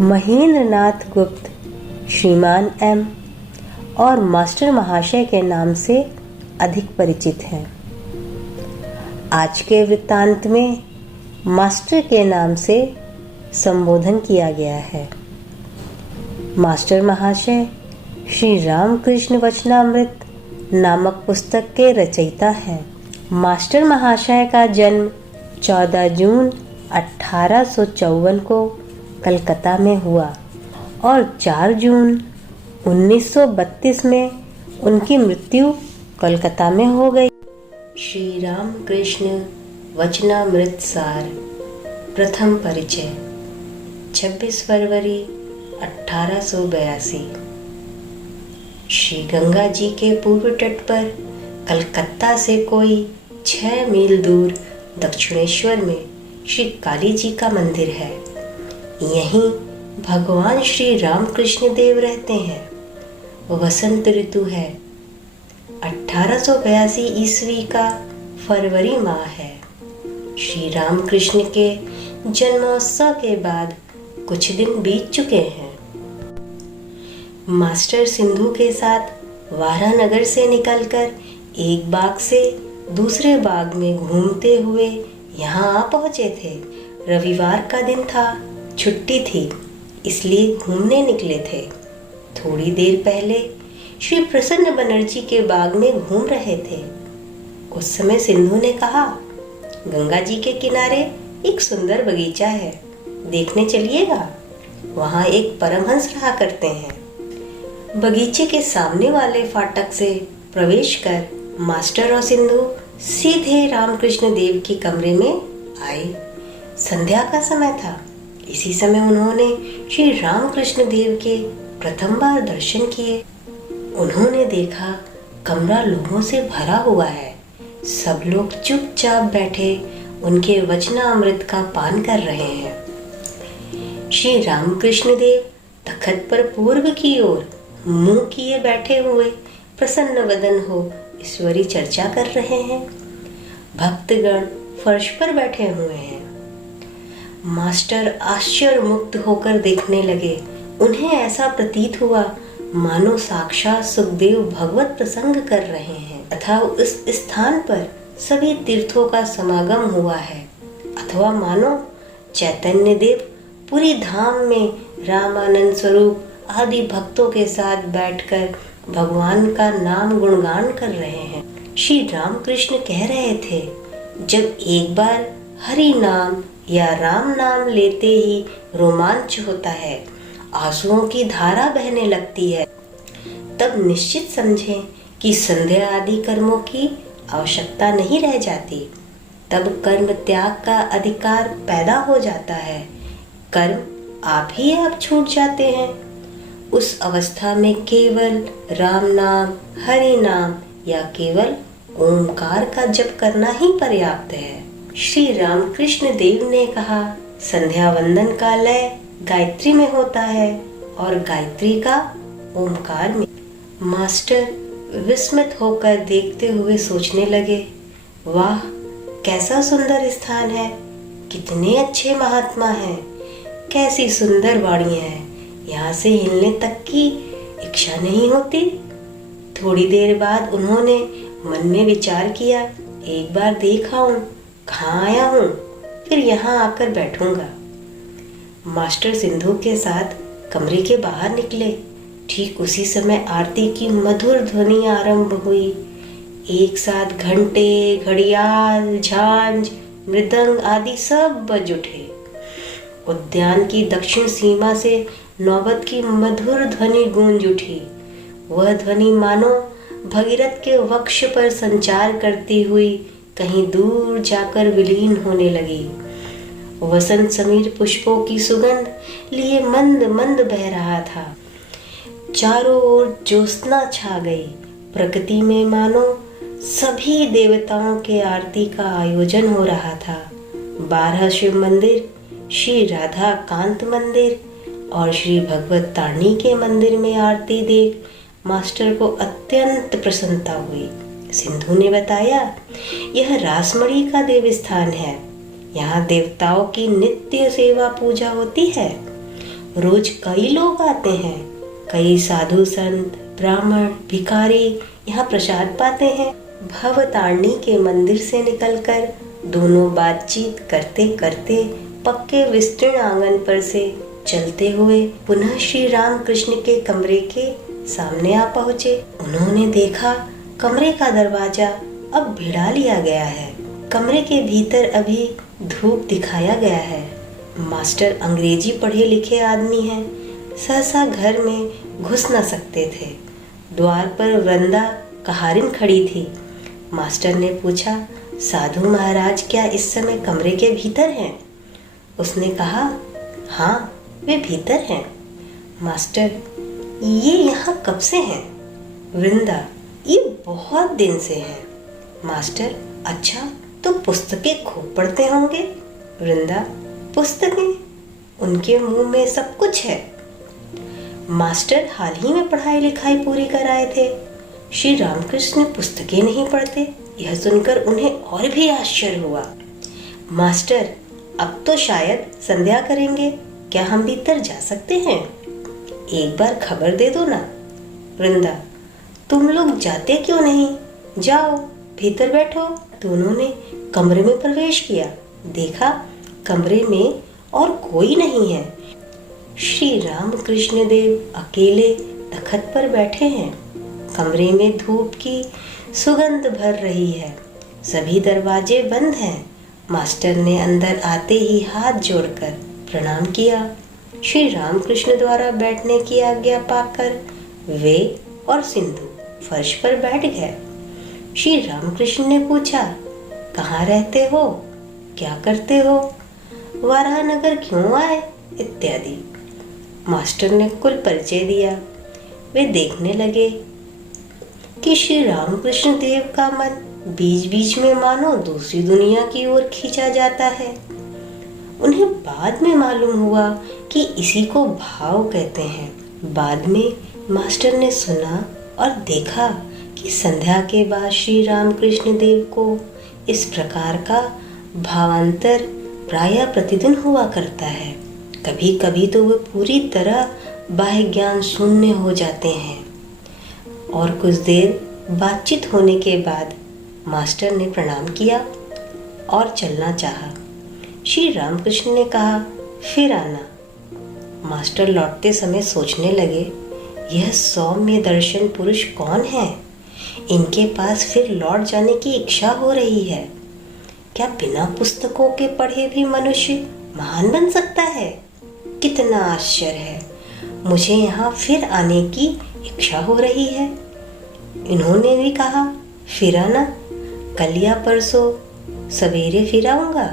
महेंद्र नाथ गुप्त श्रीमान एम और मास्टर महाशय के नाम से अधिक परिचित हैं। आज के वृत्तांत में मास्टर के नाम से संबोधन किया गया है। मास्टर महाशय श्री रामकृष्ण वचनामृत नामक पुस्तक के रचयिता हैं। मास्टर महाशय का जन्म 14 जून 1854 को कलकत्ता में हुआ और 4 जून 1932 में उनकी मृत्यु कलकत्ता में हो गई। श्री रामकृष्ण वचनामृत सार प्रथम परिचय 26 फरवरी 1882। श्री गंगा जी के पूर्व तट पर कलकत्ता से कोई 6 मील दूर दक्षिणेश्वर में श्री काली जी का मंदिर है। यहीं भगवान श्री रामकृष्ण देव रहते हैं। वसंत ऋतु है। 1882 ईस्वी का फरवरी माह है। श्री रामकृष्ण के जन्मोत्सव के बाद कुछ दिन बीत चुके हैं। मास्टर सिंधु के साथ वारानगर से निकलकर एक बाग से दूसरे बाग में घूमते हुए यहाँ आ पहुँचे थे। रविवार का दिन था, छुट्टी थी, इसलिए घूमने निकले थे। थोड़ी देर पहले श्री प्रसन्न बनर्जी के बाग में घूम रहे थे। उस समय सिंधु ने कहा, गंगा जी के किनारे एक सुंदर बगीचा है, देखने चलिएगा। वहाँ एक परमहंस रहा करते हैं। बगीचे के सामने वाले फाटक से प्रवेश कर मास्टर और सिंधु सीधे रामकृष्ण देव के कमरे में आए। संध्या का समय था। इसी समय उन्होंने श्री रामकृष्ण देव के प्रथम बार दर्शन किए। उन्होंने देखा कमरा लोगों से भरा हुआ है। सब लोग चुपचाप बैठे उनके वचनामृत का पान कर रहे हैं। श्री रामकृष्ण देव तखत पर पूर्व की ओर मुंह किए बैठे हुए प्रसन्न वदन हो ईश्वरी चर्चा कर रहे हैं। भक्तगण फर्श पर बैठे हुए हैं। मास्टर आश्चर्य मुक्त होकर देखने लगे। उन्हें ऐसा प्रतीत हुआ मानो साक्षात सुखदेव भगवत प्रसंग कर रहे हैं, अथवा उस स्थान पर सभी तीर्थों का समागम हुआ है, अथवा मानो चैतन्य देव पूरी धाम में रामानंद स्वरूप आदि भक्तों के साथ बैठकर भगवान का नाम गुणगान कर रहे हैं। श्री रामकृष्ण कह रहे थे, जब एक बार हरि नाम या राम नाम लेते ही रोमांच होता है, आंसुओं की धारा बहने लगती है, तब निश्चित समझें कि संध्या आदि कर्मों की आवश्यकता नहीं रह जाती। तब कर्म त्याग का अधिकार पैदा हो जाता है। कर्म आप ही आप छूट जाते हैं। उस अवस्था में केवल राम नाम, हरि नाम या केवल ओमकार का जप करना ही पर्याप्त है। श्री रामकृष्ण देव ने कहा, संध्या वंदन का लय गायत्री में होता है और गायत्री का ओमकार में। मास्टर विस्मित होकर देखते हुए सोचने लगे, वाह कैसा सुंदर स्थान है, कितने अच्छे महात्मा हैं, कैसी सुंदर वाणी है, यहाँ से हिलने तक की इच्छा नहीं होती। थोड़ी देर बाद उन्होंने मन में विचार किया, एक बार देख आऊं कहाँ आया हूँ, फिर यहाँ आकर बैठूंगा। मास्टर सिंधु के साथ कमरे के बाहर निकले। ठीक उसी समय आरती की मधुर ध्वनि आरंभ हुई। एक साथ घंटे, घड़ियाल, झांझ, मृदंग आदि सब बज उठे। उद्यान की दक्षिण सीमा से नौबत की मधुर ध्वनि गूंज उठी। वह ध्वनि मानो भगीरथ के वक्ष पर संचार करती हुई कहीं दूर जाकर विलीन होने लगी। वसंत समीर पुष्पों की सुगंध लिए मंद मंद बह रहा था। चारों ओर ज्योत्सना छा गई। प्रकृति में मानो सभी देवताओं के आरती का आयोजन हो रहा था। 12 शिव मंदिर, श्री राधा कांत मंदिर और श्री भगवत तारिणी के मंदिर में आरती देख मास्टर को अत्यंत प्रसन्नता हुई। सिंधु ने बताया, यह रासमणी का देव स्थान है। यहाँ देवताओं की नित्य सेवा पूजा होती है। रोज कई लोग आते हैं, कई साधु संत, ब्राह्मण, भिखारी यहाँ प्रसाद पाते हैं। भवतारिणी के मंदिर से निकलकर दोनों बातचीत करते करते पक्के विस्तीर्ण आंगन पर से चलते हुए पुनः श्री राम कृष्ण के कमरे के सामने आ पहुँचे। उन्होंने देखा कमरे का दरवाजा अब भिड़ा लिया गया है। कमरे के भीतर अभी धूप दिखाया गया है। मास्टर अंग्रेजी पढ़े लिखे आदमी हैं, सहसा घर में घुस न सकते थे। द्वार पर वृंदा कहारिन खड़ी थी। मास्टर ने पूछा, साधु महाराज क्या इस समय कमरे के भीतर हैं? उसने कहा, हाँ वे भीतर हैं। मास्टर, ये यहाँ कब से हैं? वृंदा, ये बहुत दिन से हैं। मास्टर, अच्छा तो पुस्तकें खूब पढ़ते होंगे। वृंदा, पुस्तकें? उनके मुंह में सब कुछ है। मास्टर हाल ही में पढ़ाई लिखाई पूरी कर आए थे। श्री रामकृष्ण पुस्तकें नहीं पढ़ते, यह सुनकर उन्हें और भी आश्चर्य हुआ। मास्टर, अब तो शायद संध्या करेंगे, क्या हम भीतर जा सकते हैं? एक बार खबर दे दो ना। वृंदा, तुम लोग जाते क्यों नहीं? जाओ भीतर बैठो। दोनों ने कमरे में प्रवेश किया। देखा कमरे में और कोई नहीं है। श्री राम कृष्ण देव अकेले तखत पर बैठे हैं। कमरे में धूप की सुगंध भर रही है। सभी दरवाजे बंद हैं। मास्टर ने अंदर आते ही हाथ जोड़कर प्रणाम किया। श्री राम कृष्ण द्वारा बैठने की आज्ञा पाकर वे और सिंधु फर्श पर बैठ गए। श्री रामकृष्ण ने पूछा, कहाँ रहते हो, क्या करते हो, वारानगर क्यों आए इत्यादि। मास्टर ने कुल परिचय दिया। वे देखने लगे कि श्री रामकृष्ण देव का मन बीच बीच में मानो दूसरी दुनिया की ओर खींचा जाता है। उन्हें बाद में मालूम हुआ कि इसी को भाव कहते हैं। बाद में मास्टर ने सुना और देखा कि संध्या के बाद श्री रामकृष्ण देव को इस प्रकार का भावांतर प्रायः प्रतिदिन हुआ करता है। कभी कभी तो वे पूरी तरह बाह्य ज्ञान शून्य हो जाते हैं। और कुछ देर बातचीत होने के बाद मास्टर ने प्रणाम किया और चलना चाहा। श्री रामकृष्ण ने कहा, फिर आना। मास्टर लौटते समय सोचने लगे, यह सौम्य दर्शन पुरुष कौन है? इनके पास फिर लौट जाने की इच्छा हो रही है। क्या बिना पुस्तकों के पढ़े भी मनुष्य महान बन सकता है? कितना आश्चर्य है। मुझे यहाँ फिर आने की इच्छा हो रही है। इन्होंने भी कहा, फिर आना, कल या परसों सवेरे फिर आऊँगा।